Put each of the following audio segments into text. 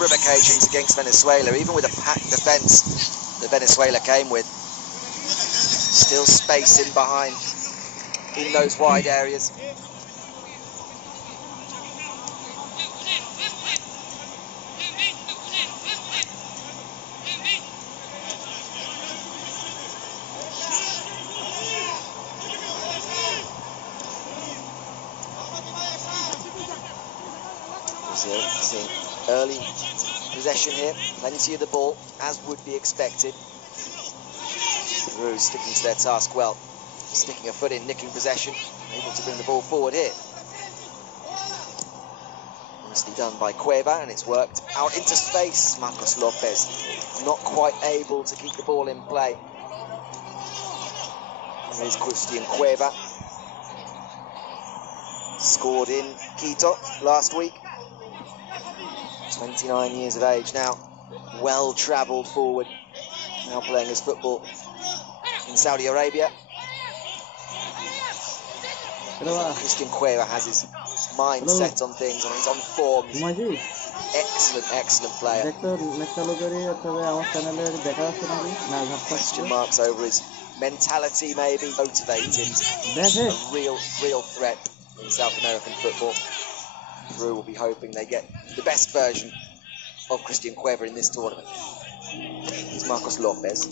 number of occasions against Venezuela, even with a packed defence that Venezuela came with. Still space in behind in those wide areas. Brazil seeing early possession here, plenty of the ball, as would be expected. Peru sticking to their task well, sticking a foot in, nicking possession, able to bring the ball forward here. Nicely done by Cueva, and it's worked out into space. Marcos Lopez not quite able to keep the ball in play. There is Christian Cueva. Scored in Quito last week. 29 years of age now. Well-travelled forward. Now playing his football in Saudi Arabia. Christian Cueva has his mind set on things, and he's on form. Excellent player. Question marks over his mentality, maybe motivated. A real threat in South American football. Peru will be hoping they get the best version of Christian Cueva in this tournament. It's Marcos Lopez.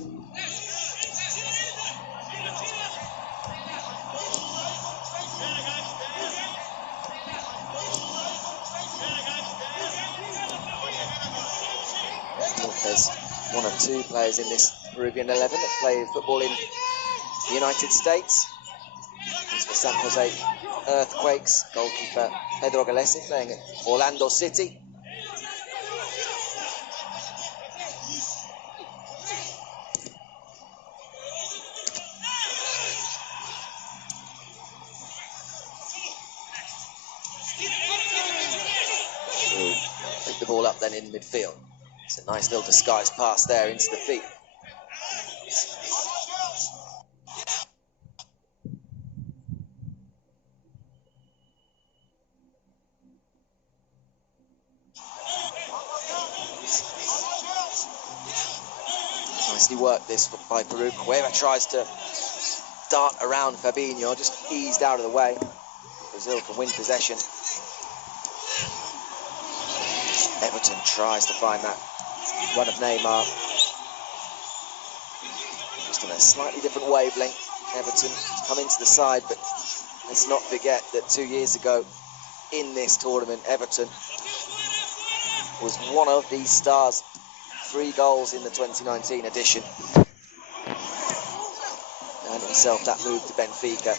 Lopez, one of two players in this Peruvian 11 that play football in the United States. He's for San Jose Earthquakes, goalkeeper Pedro Galese, playing at Orlando City. Pick the ball up then in midfield. It's a nice little disguised pass there into the feet. Nicely worked this by Peru. Cueva tries to dart around Fabinho, just eased out of the way. Brazil can win possession. Everton tries to find that run of Neymar. Just on a slightly different wavelength. Everton come into the side, but let's not forget that 2 years ago in this tournament, Everton was one of these stars. 3 goals in the 2019 edition. And himself that move to Benfica.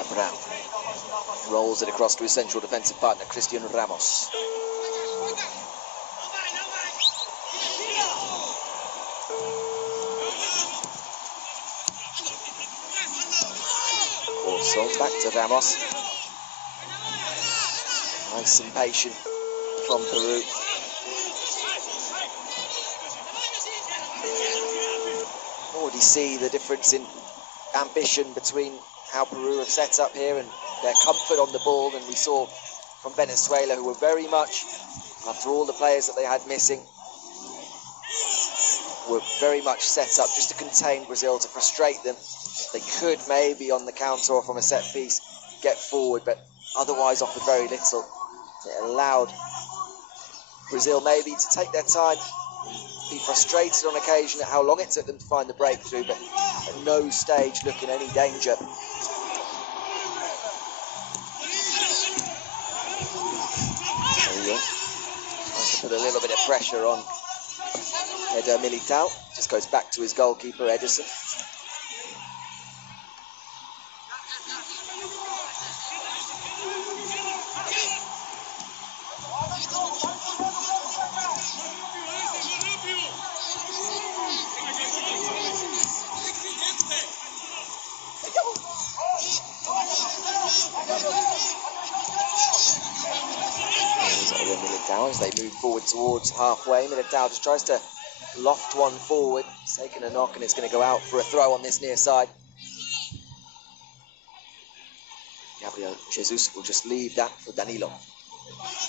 Abraham rolls it across to his central defensive partner, Cristian Ramos. Also back to Ramos. Nice and patient from Peru. Already see the difference in ambition between how Peru have set up here and their comfort on the ball, and we saw from Venezuela, who were very much, after all the players that they had missing, were very much set up just to contain Brazil, to frustrate them. They could maybe on the counter or from a set piece get forward, but otherwise offered very little. It allowed Brazil maybe to take their time, be frustrated on occasion at how long it took them to find the breakthrough, but at no stage look in any danger. Tries to put a little bit of pressure on Eder Militao. Just goes back to his goalkeeper, Ederson. Militao as they move forward towards halfway. Militao just tries to loft one forward. It's taken a knock and it's going to go out for a throw on this near side. Gabriel Jesus will just leave that for Danilo.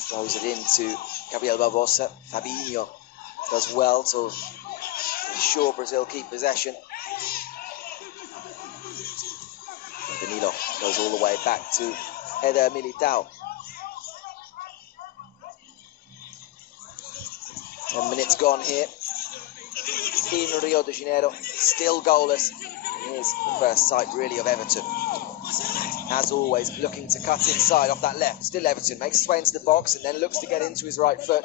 Throws it into Gabriel Barbosa. Fabinho does well to ensure Brazil keep possession. And Danilo goes all the way back to Eder Militao. 10 minutes gone here in Rio de Janeiro, still goalless. Here's the first sight really of Everton. As always, looking to cut inside off that left. Still Everton, makes his way into the box and then looks to get into his right foot.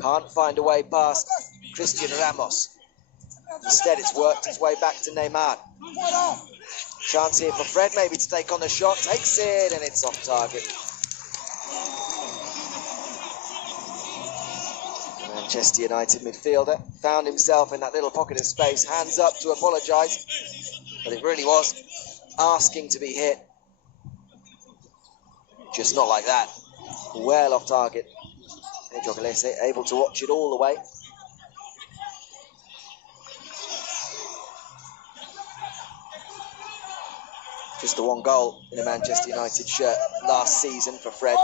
Can't find a way past Christian Ramos. Instead, it's worked its way back to Neymar. Chance here for Fred maybe to take on the shot. Takes it and it's off target. Manchester United midfielder found himself in that little pocket of space, hands up to apologise, but it really was asking to be hit. Just not like that. Well off target. Pedro Galese able to watch it all the way. Just the one goal in a Manchester United shirt last season for Fred.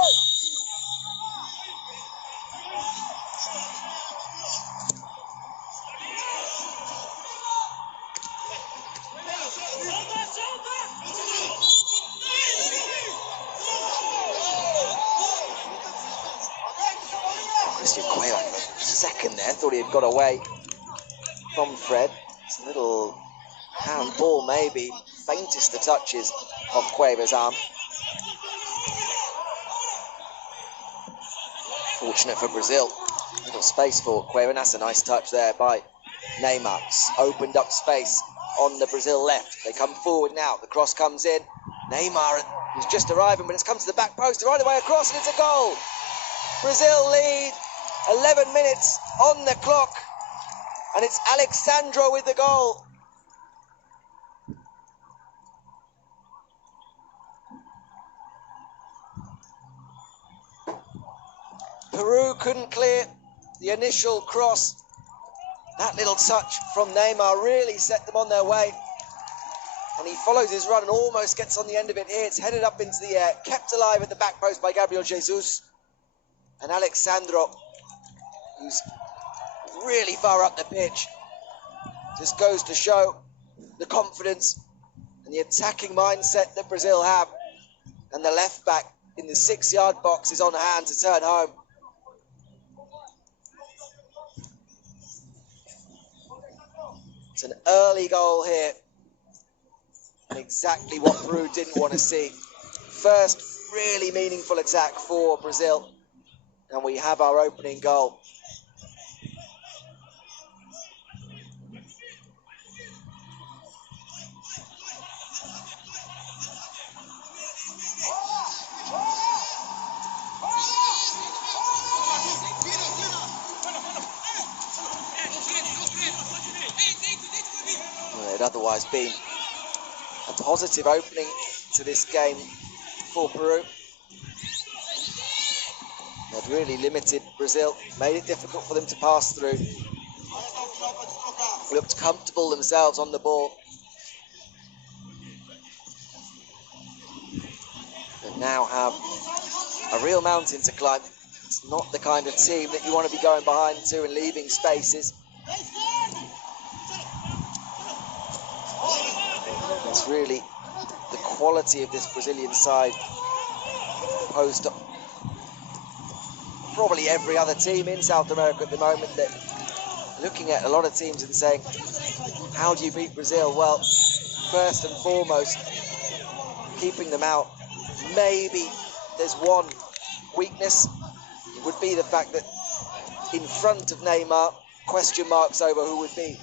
Second there, thought he had got away from Fred. It's a little handball maybe, faintest of touches of Cueva's arm. Fortunate for Brazil, little space for Cueva, and that's a nice touch there by Neymar. Opened up space on the Brazil left. They come forward now, the cross comes in. Neymar is just arriving, but it's come to the back post, right away across, and it's a goal. Brazil lead. 11 minutes on the clock, and it's Alexandro with the goal. Peru couldn't clear the initial cross. That little touch from Neymar really set them on their way. And he follows his run and almost gets on the end of it here. It's headed up into the air, kept alive at the back post by Gabriel Jesus. And Alexandro, who's really far up the pitch, just goes to show the confidence and the attacking mindset that Brazil have. And the left back in the 6-yard box is on hand to turn home. It's an early goal here, and exactly what Peru didn't want to see. First really meaningful attack for Brazil, and we have our opening goal. Well, it otherwise been a positive opening to this game for Peru. They'd really limited Brazil, made it difficult for them to pass through. Looked comfortable themselves on the ball. But now have a real mountain to climb. It's not the kind of team that you want to be going behind to and leaving spaces. It's really the quality of this Brazilian side opposed to probably every other team in South America at the moment. That looking at a lot of teams and saying, how do you beat Brazil? Well, first and foremost, keeping them out. Maybe there's one weakness. It would be the fact that in front of Neymar, question marks over who would be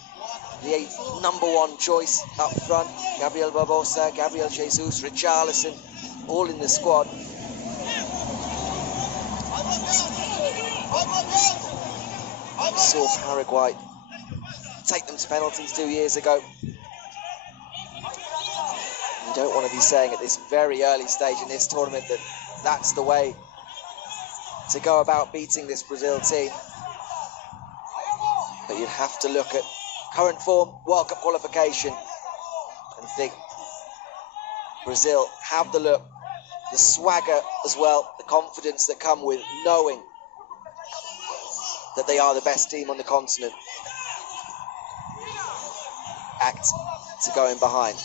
the number one choice up front. Gabriel Barbosa, Gabriel Jesus, Richarlison, all in the squad. We saw Paraguay take them to penalties 2 years ago. You don't want to be saying at this very early stage in this tournament that that's the way to go about beating this Brazil team. But you'd have to look at current form, World Cup qualification, and think Brazil have the look, the swagger as well, the confidence that come with knowing that they are the best team on the continent. Act to go in behind.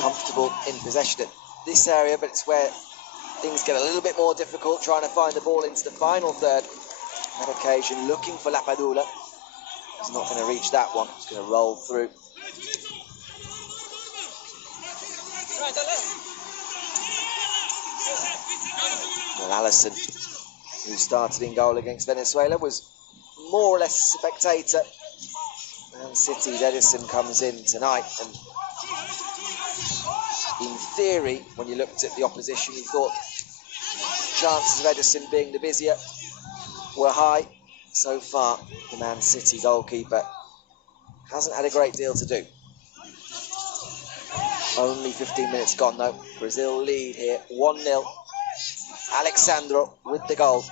Comfortable in possession at this area, but it's where things get a little bit more difficult trying to find the ball into the final third. On occasion, looking for Lapadula. He's not going to reach that one. He's going to roll through. Well, Allison, who started in goal against Venezuela, was more or less a spectator. Man City's Edison comes in tonight, and in theory, when you looked at the opposition, you thought chances of Edison being the busier were high. So far, the Man City goalkeeper hasn't had a great deal to do. Only 15 minutes gone though. Brazil lead here, 1-0. Alexandro with the goal.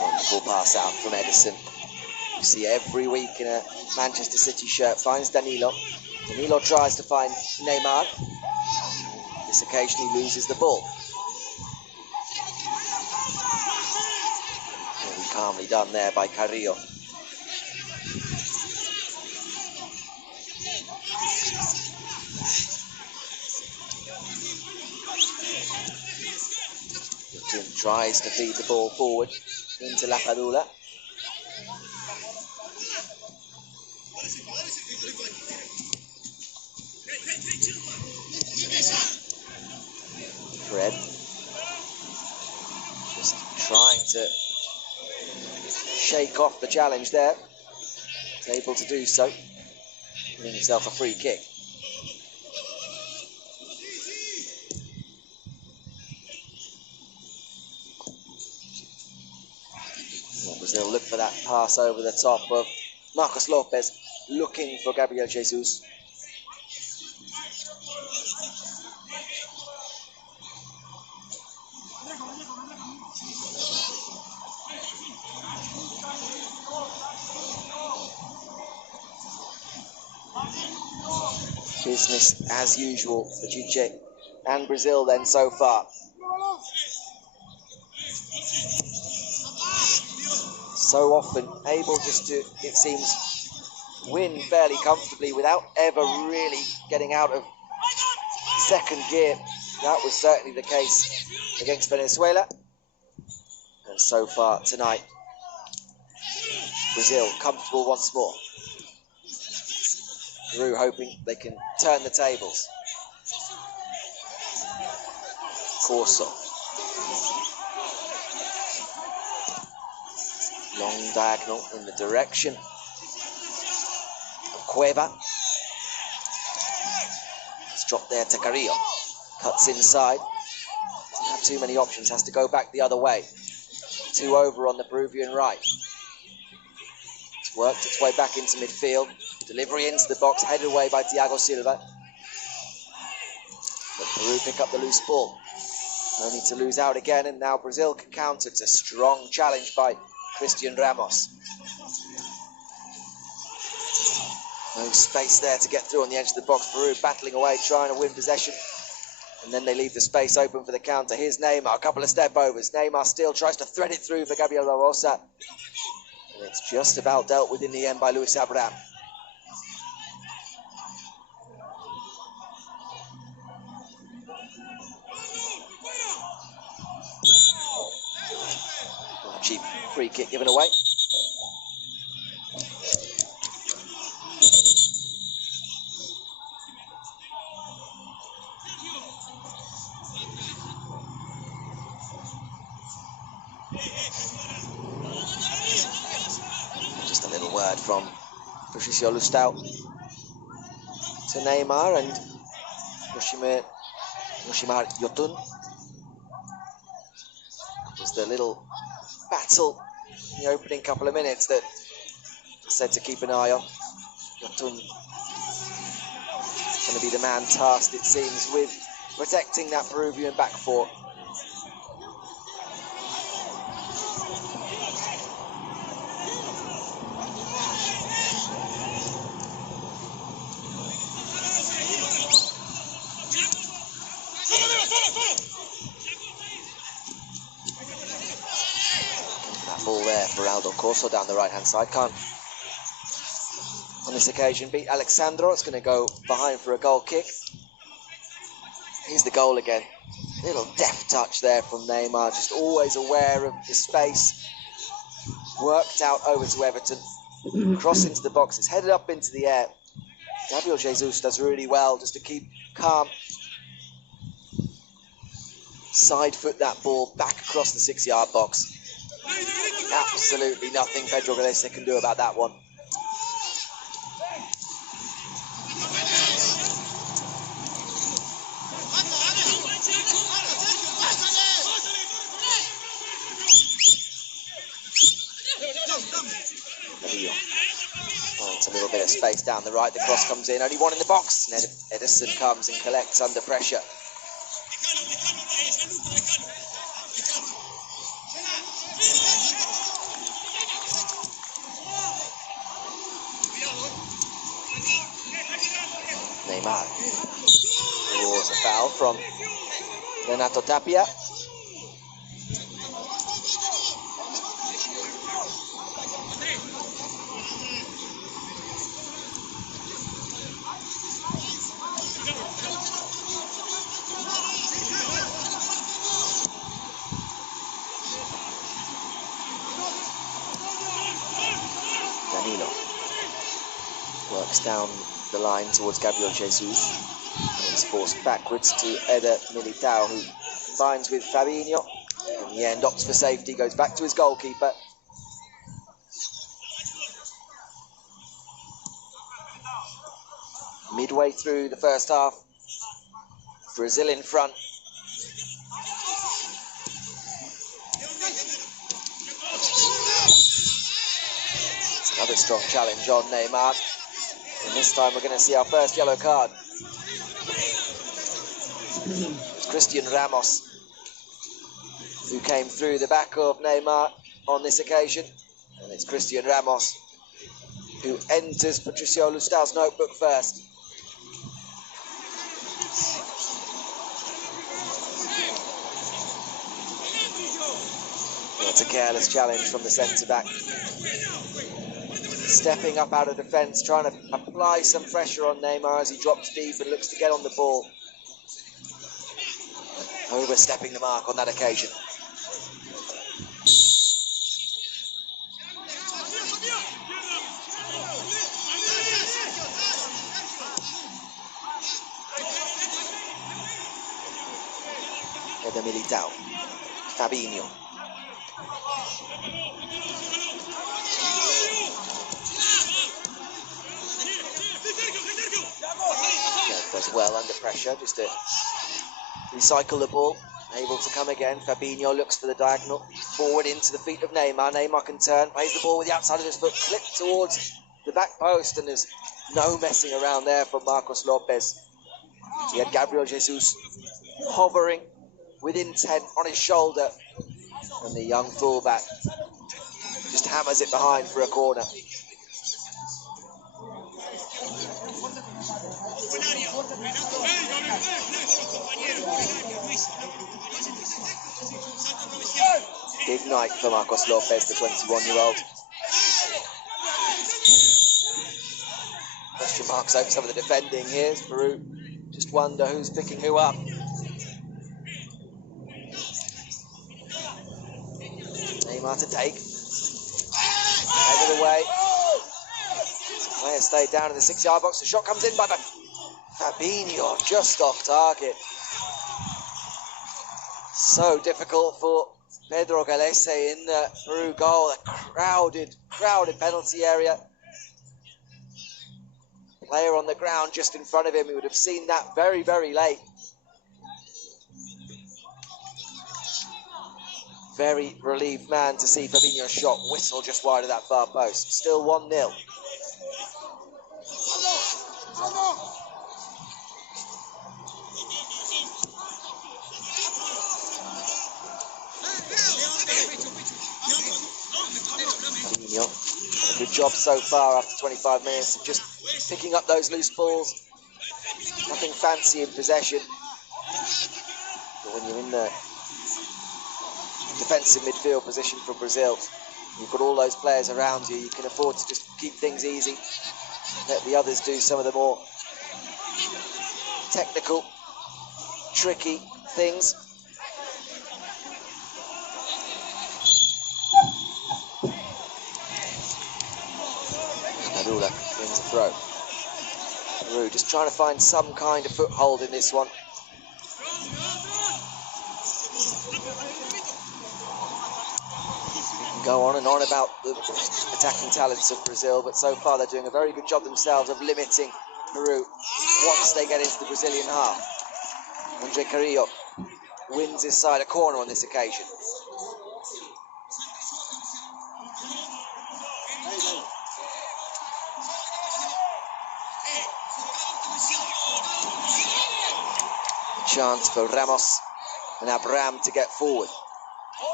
Wonderful pass out from Edison. You see every week in a Manchester City shirt. Finds Danilo. Danilo tries to find Neymar. This occasion he loses the ball. Very calmly done there by Carrillo. Tries to feed the ball forward into Lapadula. Fred just trying to shake off the challenge there. He's able to do so. Giving himself a free kick. Brazil look for that pass over the top of Marcos Lopez, looking for Gabriel Jesus. Business as usual for Chiche and Brazil then so far. So often able just to, it seems, win fairly comfortably without ever really getting out of second gear. That was certainly the case against Venezuela. And so far tonight, Brazil comfortable once more. Peru hoping they can turn the tables. Corso. Long diagonal in the direction of Cueva. It's dropped there to Carrillo. Cuts inside. Doesn't have too many options. Has to go back the other way. 2 over on the Peruvian right. It's worked its way back into midfield. Delivery into the box, headed away by Thiago Silva. But Peru pick up the loose ball. Only to lose out again, and now Brazil can counter. It's a strong challenge by Christian Ramos. No space there to get through on the edge of the box. Peru battling away, trying to win possession. And then they leave the space open for the counter. Here's Neymar, a couple of step overs. Neymar still tries to thread it through for Gabriel Barbosa. And it's just about dealt with in the end by Luis Abraham. Cheap free kick given away. from Patricio Lustau to Neymar and Yoshimar Yotun. It was the little battle in the opening couple of minutes that I said to keep an eye on. Yotun going to be the man tasked, it seems, with protecting that Peruvian back four. That ball there for Aldo Corso down the right-hand side. Can't, on this occasion, beat Alexandro. It's going to go behind for a goal kick. Here's the goal again. Little deft touch there from Neymar, just always aware of the space. Worked out over to Everton. Cross into the box. It's headed up into the air. Gabriel Jesus does really well just to keep calm. Side foot that ball back across the 6-yard box. Absolutely nothing Pedro Galese can do about that one. Finds a little bit of space down the right. The cross comes in. Only one in the box. And Edison comes and collects under pressure. Neymar. Draws a foul from Renato Tapia. Danilo works down the line towards Gabriel Jesus and is forced backwards to Eder Militao, who combines with Fabinho. In the end, opts for safety, goes back to his goalkeeper. Midway through the first half, Brazil in front. It's another strong challenge on Neymar. And this time we're going to see our first yellow card. It's Christian Ramos who came through the back of Neymar on this occasion. And it's Christian Ramos who enters Patricio Lustau's notebook first. It's a careless challenge from the centre-back. Stepping up out of defence, trying to apply some pressure on Neymar as he drops deep and looks to get on the ball. Overstepping the mark on that occasion. Eder Militao. Fabinho. Does well under pressure, just to recycle the ball. Able to come again. Fabinho looks for the diagonal. Forward into the feet of Neymar. Neymar can turn. Plays the ball with the outside of his foot. Clipped towards the back post. And there's no messing around there from Marcos Lopez. He had Gabriel Jesus hovering with intent on his shoulder. And the young fullback just hammers it behind for a corner. Big night for Marcos Lopez, the 21-year-old. Question marks over some of the defending here. Peru just wonder who's picking who up. Neymar to take. Headed away. Player stayed down in the 6-yard box. The shot comes in by Fabinho, just off target. So difficult for Pedro Galese in the Peru goal. A crowded penalty area. Player on the ground just in front of him. He would have seen that very, very late. Very relieved man to see Fabinho's shot whistle just wide of that far post. Still 1-0. Fabinho, a good job so far after 25 minutes of just picking up those loose balls. Nothing fancy in possession. But when you're in the defensive midfield position for Brazil, you've got all those players around you, you can afford to just keep things easy. Let the others do some of the more technical, tricky things. Madula wins a throw. Peru just trying to find some kind of foothold in this one. Go on and on about the attacking talents of Brazil, but so far they're doing a very good job themselves of limiting Peru once they get into the Brazilian half. Andre Carrillo wins his side a corner on this occasion. Chance for Ramos and Abraham to get forward.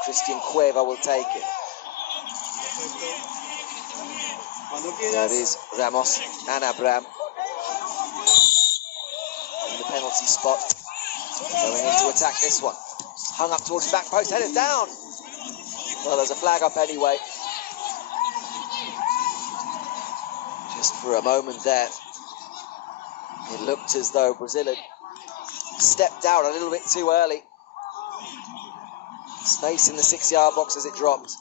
Christian Cueva will take it. There it is, Ramos and Abraham in the penalty spot, going in to attack this one. Hung up towards the back post, headed down. Well, there's a flag up anyway. Just for a moment there, it looked as though Brazil had stepped out a little bit too early. Space in the 6-yard box as it dropped.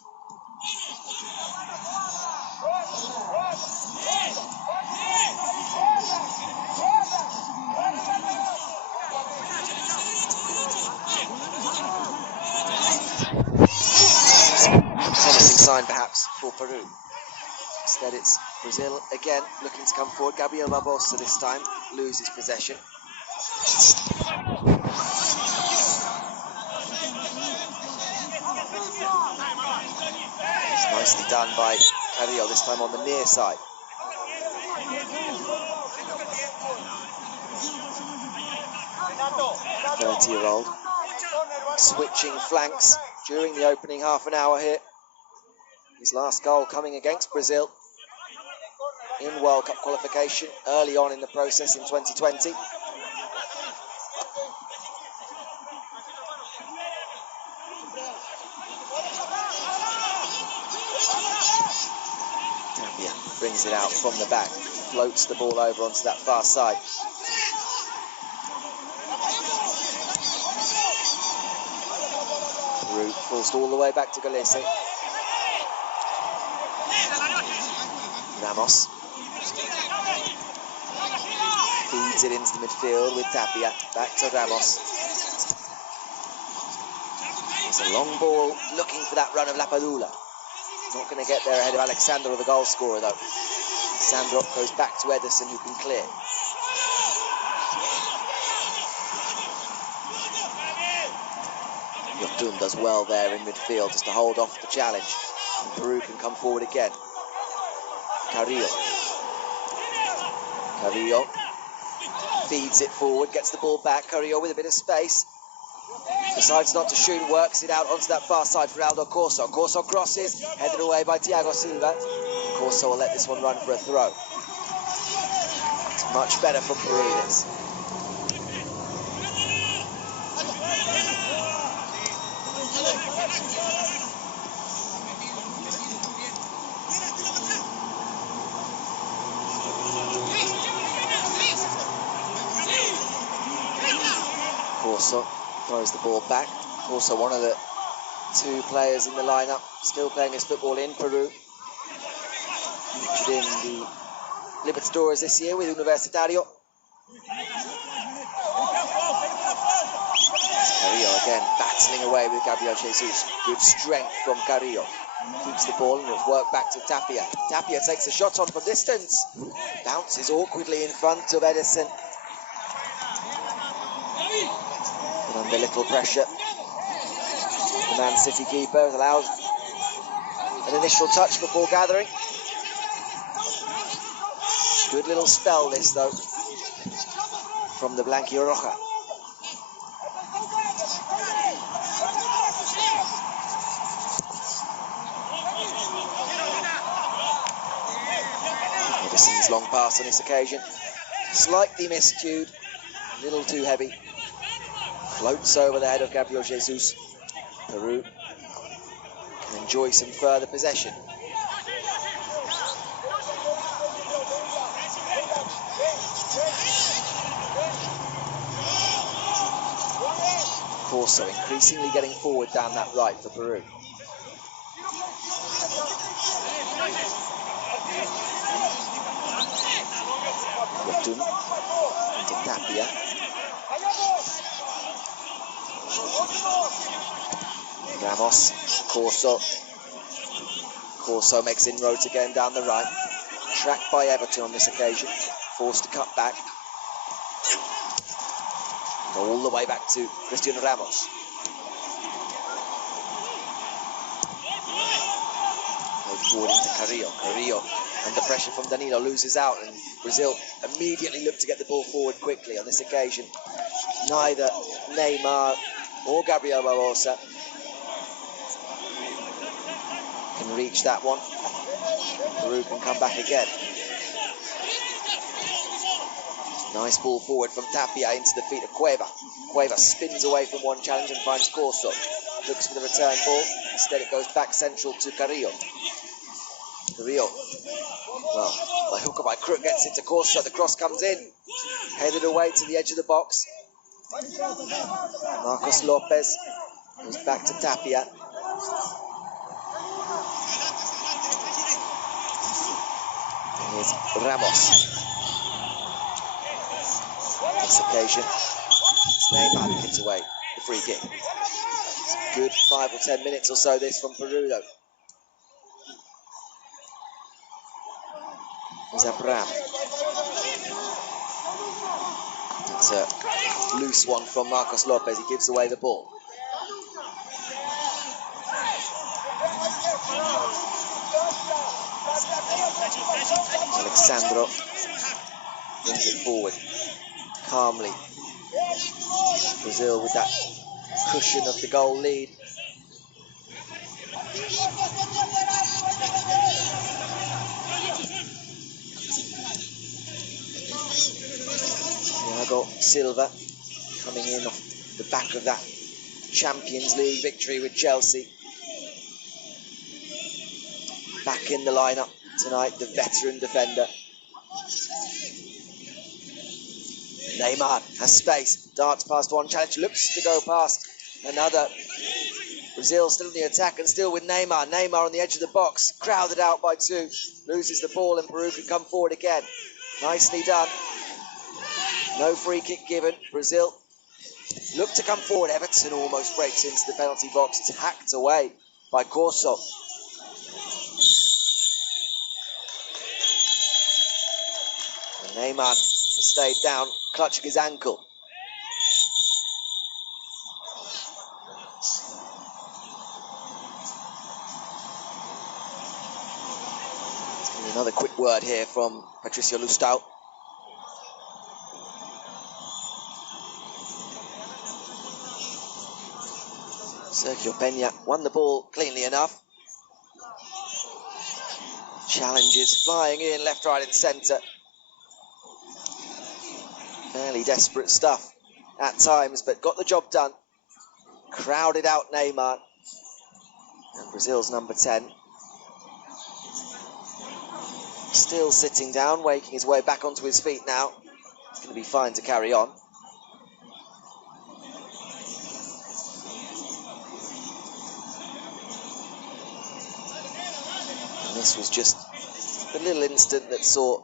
Promising sign perhaps for Peru. Instead it's Brazil again looking to come forward. Gabriel Barbosa this time loses possession. It's nicely done by Carrillo, this time on the near side. The 30-year-old switching flanks during the opening half an hour here. His last goal coming against Brazil in World Cup qualification early on in the process in 2020. Brings it out from the back, floats the ball over onto that far side. Peru forced all the way back to Galese. Ramos feeds it into the midfield with Tapia. Back to Ramos. It's a long ball looking for that run of Lapadula. Not going to get there ahead of Alexander, the goal scorer, though. Sandro goes back to Ederson, who can clear. Yotun does well there in midfield just to hold off the challenge. And Peru can come forward again. Carrillo feeds it forward, gets the ball back. Carrillo with a bit of space. Decides not to shoot, works it out onto that far side for Aldo Corso. Corso crosses, headed away by Thiago Silva. Corso will let this one run for a throw. It's much better for Peru, this. Corso throws the ball back. Also one of the two players in the lineup still playing his football in Peru. Featured in the Libertadores this year with Universitario. Carrillo again battling away with Gabriel Jesus. Good strength from Carrillo. Keeps the ball and it's worked back to Tapia. Tapia takes a shot on from distance. Bounces awkwardly in front of Edison. But under little pressure, the Man City keeper allows an initial touch before gathering. Good little spell this though from the Blanquiroja. Edison's long pass on this occasion. Slightly miscued, a little too heavy. Floats over the head of Gabriel Jesus. Peru can enjoy some further possession. Corso increasingly getting forward down that right for Peru. Yotun into Tapia. Ramos, Corso. Corso makes inroads again down the right. Tracked by Everton on this occasion. Forced to cut back. All the way back to Christian Ramos. Played forward into Carrillo. Carrillo, under pressure from Danilo, loses out, and Brazil immediately look to get the ball forward quickly on this occasion. Neither Neymar or Gabriel Barbosa can reach that one. Peru can come back again. Nice ball forward from Tapia into the feet of Cueva. Cueva spins away from one challenge and finds Corso. Looks for the return ball. Instead it goes back central to Carrillo. Carrillo, well, by hook or by crook gets it to Corso. The cross comes in. Headed away to the edge of the box. Marcos Lopez goes back to Tapia. Here's Ramos. This occasion, it's Neymar who gets away the free kick. It's a good 5 or 10 minutes or so this from Peru though. There's Abraham. It's a loose one from Marcos Lopez. He gives away the ball. Alexandro brings it forward calmly. Brazil with that cushion of the goal lead. Thiago Silva coming in off the back of that Champions League victory with Chelsea. Back in the lineup tonight, the veteran defender. Neymar has space, darts past one challenge, looks to go past another. Brazil still in the attack and still with Neymar. Neymar on the edge of the box, crowded out by two. Loses the ball and Peru can come forward again. Nicely done. No free kick given. Brazil look to come forward. Everton almost breaks into the penalty box. It's hacked away by Corso. And Neymar stayed down, clutching his ankle. Another quick word here from Patricio Lustau. Sergio Peña won the ball cleanly enough. Challenges flying in left, right and centre. Fairly desperate stuff at times, but got the job done. Crowded out Neymar. And Brazil's number 10. Still sitting down, waking his way back onto his feet now. It's going to be fine to carry on. And this was just the little instant that saw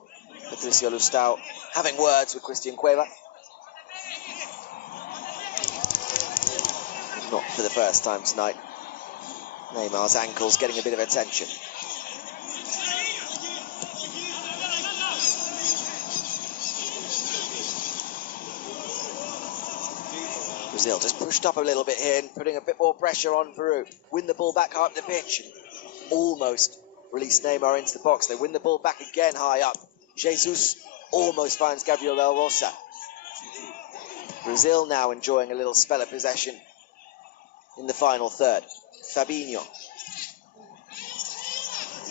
Patricio Lustau having words with Christian Cueva. Not for the first time tonight. Neymar's ankle's getting a bit of attention. Brazil just pushed up a little bit here and putting a bit more pressure on Peru. Win the ball back up the pitch and almost release Neymar into the box. They win the ball back again high up. Jesus almost finds Gabriel Barbosa. Brazil now enjoying a little spell of possession in the final third. Fabinho.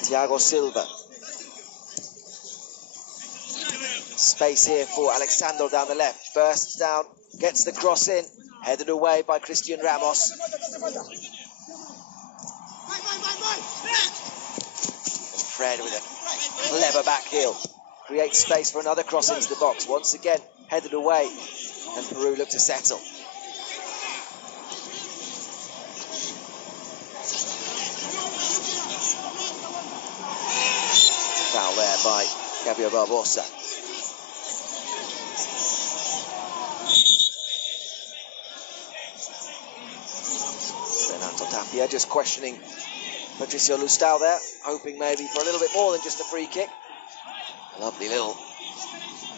Thiago Silva. Space here for Alexandro down the left. Bursts down, gets the cross in. Headed away by Christian Ramos. And Fred with a clever back heel. Creates space for another cross into the box. Once again, headed away. And Peru look to settle. Foul there by Gabriel Barbosa. Tapia just questioning Patricio Lustau there, hoping maybe for a little bit more than just a free kick. Lovely little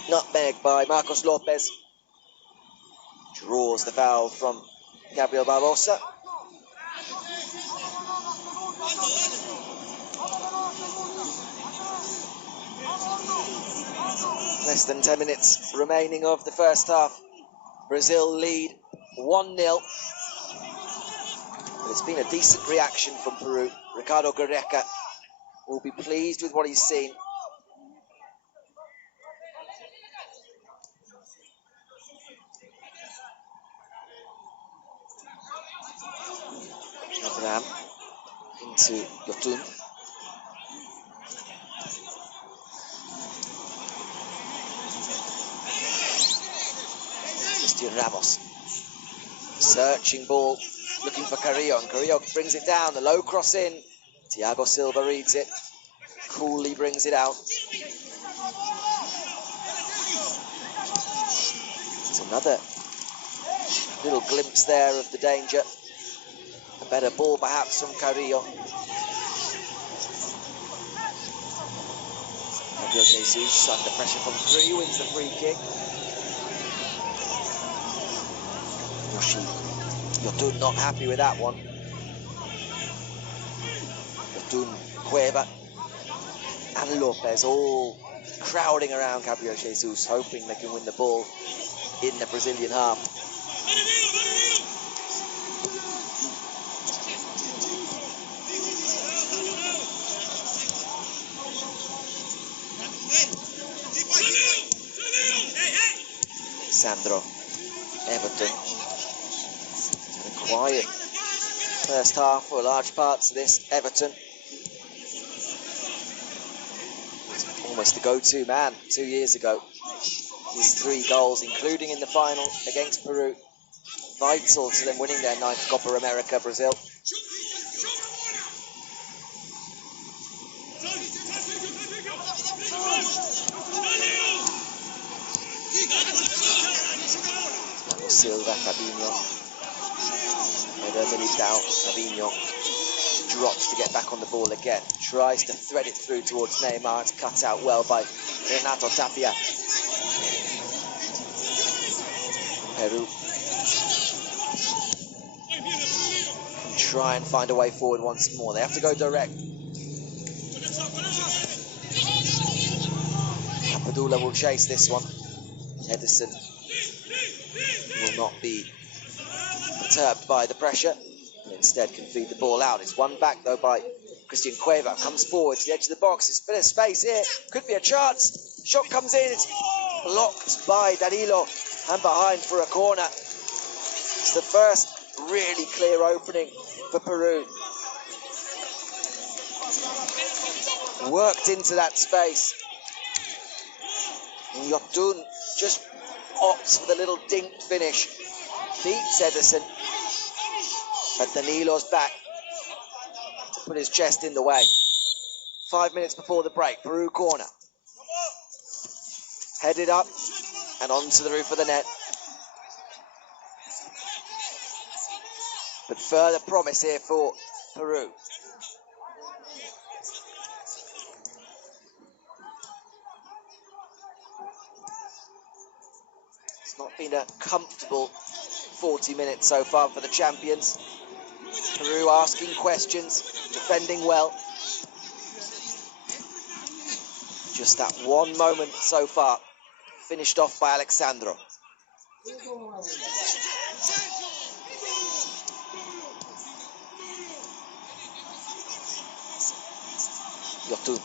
nutmeg by Marcos Lopez. Draws the foul from Gabriel Barbosa. Less than 10 minutes remaining of the first half. Brazil lead 1-0. But it's been a decent reaction from Peru. Ricardo Gareca will be pleased with what he's seen. Abraham into Yotun. Christian Ramos. Searching ball. Looking for Carrillo, and Carrillo brings it down. The low cross in. Thiago Silva reads it. Coolly brings it out. It's another little glimpse there of the danger. A better ball perhaps from Carrillo. Gabriel Jesus under pressure from 3, wins the free kick. Yotun not happy with that one. Yotun, Cueva and Lopez all crowding around Gabriel Jesus, hoping they can win the ball in the Brazilian half. Sandro, Everton. Quiet first half for large parts of this. Everton, almost the go-to man 2 years ago. His 3 goals, including in the final against Peru, vital to them winning their 9th Copa America. Brazil. Silva, Fabinho. Militao, Fabinho drops to get back on the ball again. Tries to thread it through towards Neymar. It's cut out well by Renato Tapia. Peru try and find a way forward once more. They have to go direct. Capadula will chase this one. Edison will not be perturbed by the pressure, and instead can feed the ball out. It's won back though by Christian Cueva. Comes forward to the edge of the box. There's a bit of space here. Could be a chance. Shot comes in. It's blocked by Danilo and behind for a corner. It's the first really clear opening for Peru. Worked into that space. And Yotun just opts for the little dinked finish. Beats Edison. But Danilo's back to put his chest in the way. 5 minutes before the break, Peru corner. Headed up and onto the roof of the net. But further promise here for Peru. It's not been a comfortable 40 minutes so far for the champions. Peru asking questions, defending well. Just that one moment so far, finished off by Alexandro. Yotun.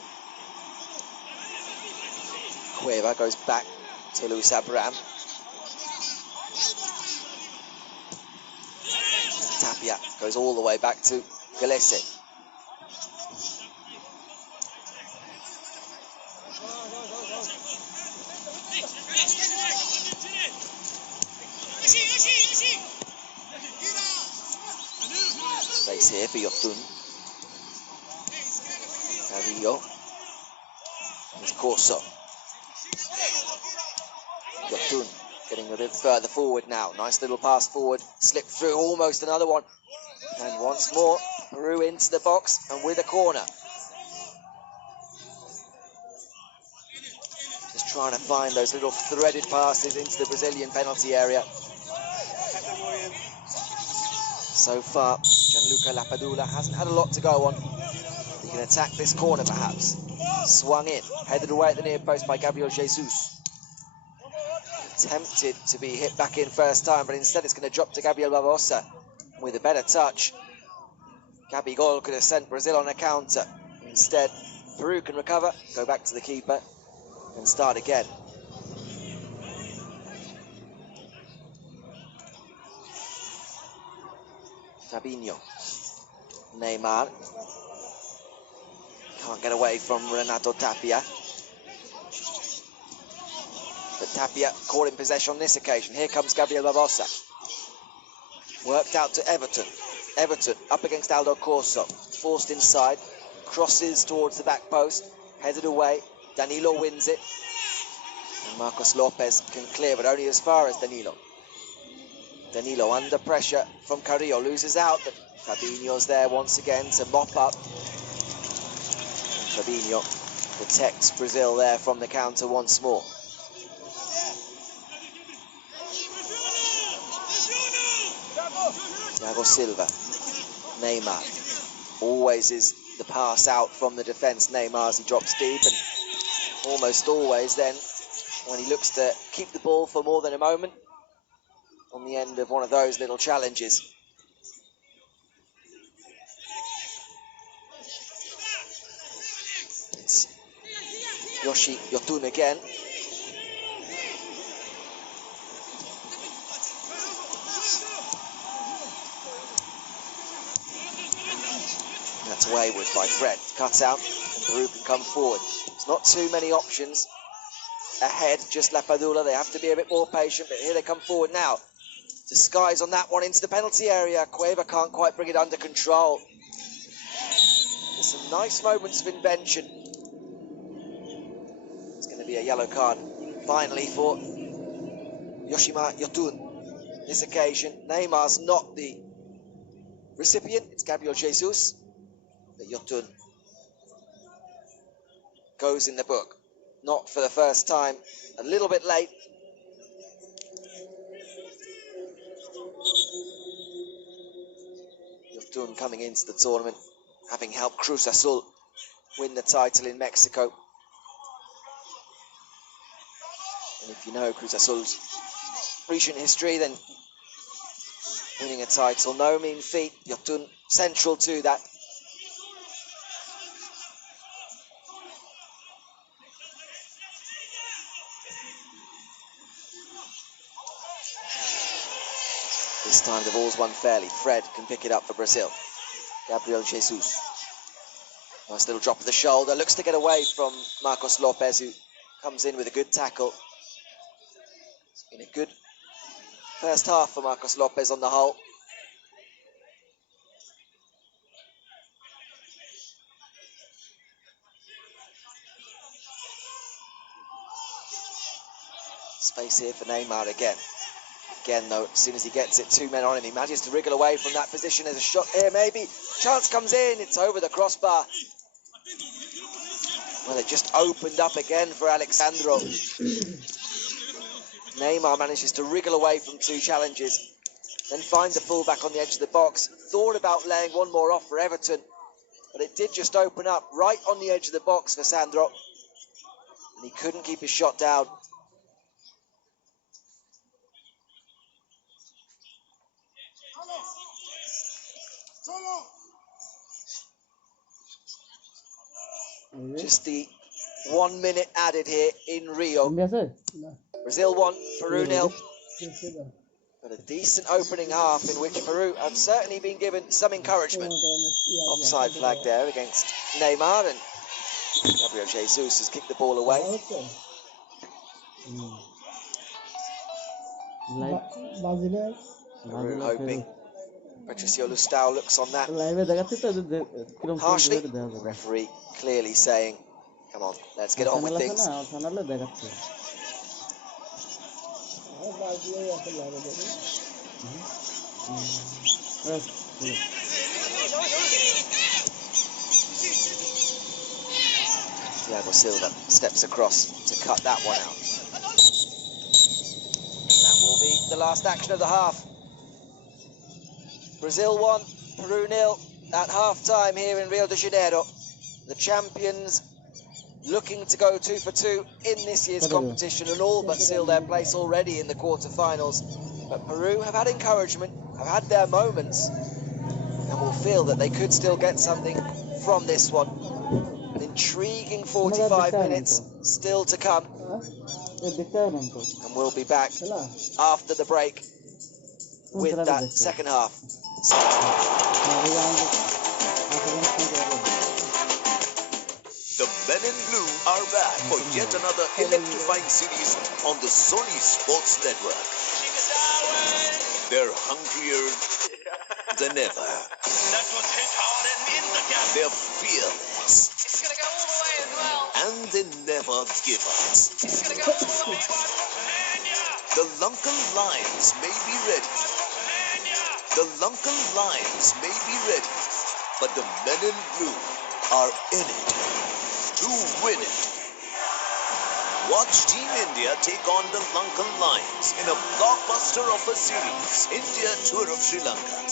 Cueva goes back to Luis Abraham. Tapia goes all the way back to Gillespie. Space here for Yotun. Cavillo. It's Corso. Yotun getting a bit further forward now. Nice little pass forward. Slip through, almost another one. And once more, Peru into the box and with a corner. Just trying to find those little threaded passes into the Brazilian penalty area. So far, Gianluca Lapadula hasn't had a lot to go on. He can attack this corner perhaps. Swung in, headed away at the near post by Gabriel Jesus. Tempted to be hit back in first time, but instead it's going to drop to Gabriel Barbosa with a better touch. Gabigol could have sent Brazil on a counter. Instead, Peru can recover, go back to the keeper and start again. Fabinho. Neymar. Can't get away from Renato Tapia. But Tapia caught in possession on this occasion. Here comes Gabriel Barbosa. Worked out to Everton. Everton up against Aldo Corso. Forced inside. Crosses towards the back post. Headed away. Danilo wins it. And Marcos Lopez can clear, but only as far as Danilo. Danilo under pressure from Carrillo. Loses out, but Fabinho's there once again to mop up. And Fabinho protects Brazil there from the counter once more. Thiago Silva. Neymar. Always is the pass out from the defence. Neymar as he drops deep, and almost always then when he looks to keep the ball for more than a moment on the end of one of those little challenges. It's Yoshi Yotun again. That's wayward by Fred. Cut out and Peru can come forward. There's not too many options ahead, just Lapadula. They have to be a bit more patient, but here they come forward now. Disguise on that one into the penalty area. Cueva can't quite bring it under control. There's some nice moments of invention. It's going to be a yellow card finally for Yoshima Yotun. This occasion, Neymar's not the recipient. It's Gabriel Jesus. But Yotun goes in the book. Not for the first time. A little bit late. Yotun coming into the tournament, having helped Cruz Azul win the title in Mexico. And if you know Cruz Azul's recent history, then winning a title, no mean feat. Yotun central to that. This time the ball's won fairly. Fred can pick it up for Brazil. Gabriel Jesus. Nice little drop of the shoulder. Looks to get away from Marcos Lopez, who comes in with a good tackle. It's been a good first half for Marcos Lopez on the whole. Space here for Neymar again. Again, though, as soon as he gets it, 2 men on him, he manages to wriggle away from that position. There's a shot here, maybe. Chance comes in, it's over the crossbar. Well, it just opened up again for Alexandro. Neymar manages to wriggle away from 2 challenges, then finds a fullback on the edge of the box. Thought about laying one more off for Everton, but it did just open up right on the edge of the box for Sandro, and he couldn't keep his shot down. Just the 1 minute added here in Rio. Brazil 1, Peru 0. But a decent opening half in which Peru have certainly been given some encouragement. Offside flag there against Neymar, and Gabriel Jesus has kicked the ball away. Peru hoping. Patricio Lustau looks on that harshly. The referee clearly saying, come on, let's get on with things. Thiago Silva steps across to cut that one out. That will be the last action of the half. Brazil 1, Peru 0 at half-time here in Rio de Janeiro. The champions looking to go 2 for 2 in this year's competition and all but seal their place already in the quarter-finals. But Peru have had encouragement, have had their moments, and will feel that they could still get something from this one. An intriguing 45 minutes still to come. And we'll be back after the break with that second half. The Men in Blue are back for yet another electrifying series on the Sony Sports Network. They're hungrier than ever. That was hit hard and in the gap. They're fearless. It's gonna go all the way as well. And they never give up. It's gonna go all the way. The Lunken Lions may be ready. The Lunken Lions may be ready. But the Men in Blue are in it to win it. Watch Team India take on the Lankan Lions in a blockbuster of a series, India Tour of Sri Lanka.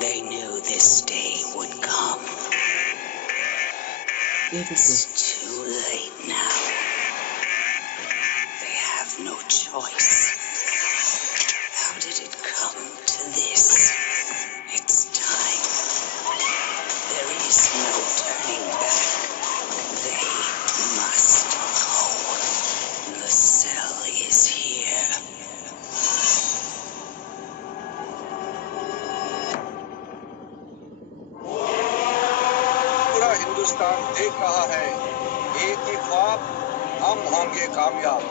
They knew this day would come. It's too late now. They have no choice. How did it come to this? It's time. There is no turning back. They must go. The cell is here. पूरा हिंदुस्तान देख रहा है एक ही ख्वाब हम होंगे कामयाब.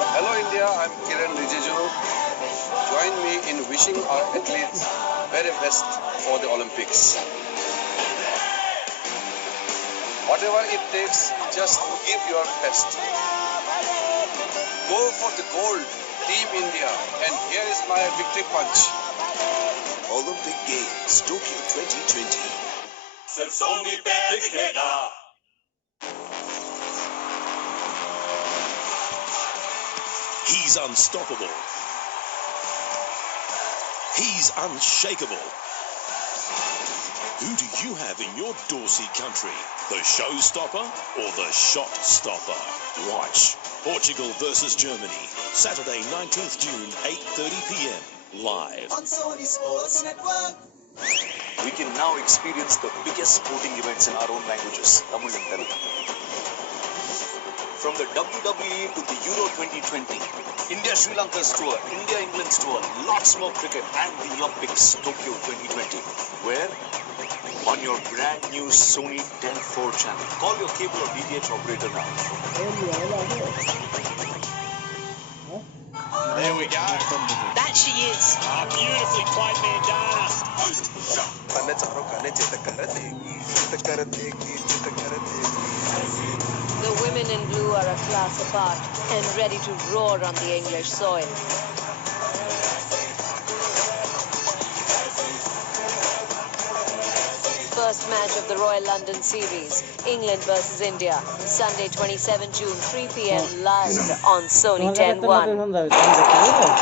Hello India, I'm Kiran Rijiju. Join me in wishing our athletes very best for the Olympics. Whatever it takes, just give your best. Go for the gold, Team India, and here is my victory punch. Olympic Games, Tokyo 2020. सिर्फ सोनी पे दिखेगा. He's unstoppable. He's unshakable. Who do you have in your Dorsey country? The showstopper or the shot stopper? Watch Portugal versus Germany, Saturday 19th June, 8:30 p.m. live On Sony Sports Network. We can now experience the biggest sporting events in our own languages, Tamil and Telugu. From the WWE to the Euro 2020, India-Sri Lanka's tour, India-England's tour, lots more cricket and the Olympics, Tokyo 2020. Where? On your brand new Sony 10/4 channel. Call your cable or DTH operator now. There we go. That she is. Beautifully played, Mandana. तन्ने चारों गाने चित कर देगी चित कर देगी चित कर देगी The women in blue are a class apart and ready to roar on the English soil. First match of the Royal London Series, England versus India, Sunday 27 June 3 p.m. live on Sony 10 1.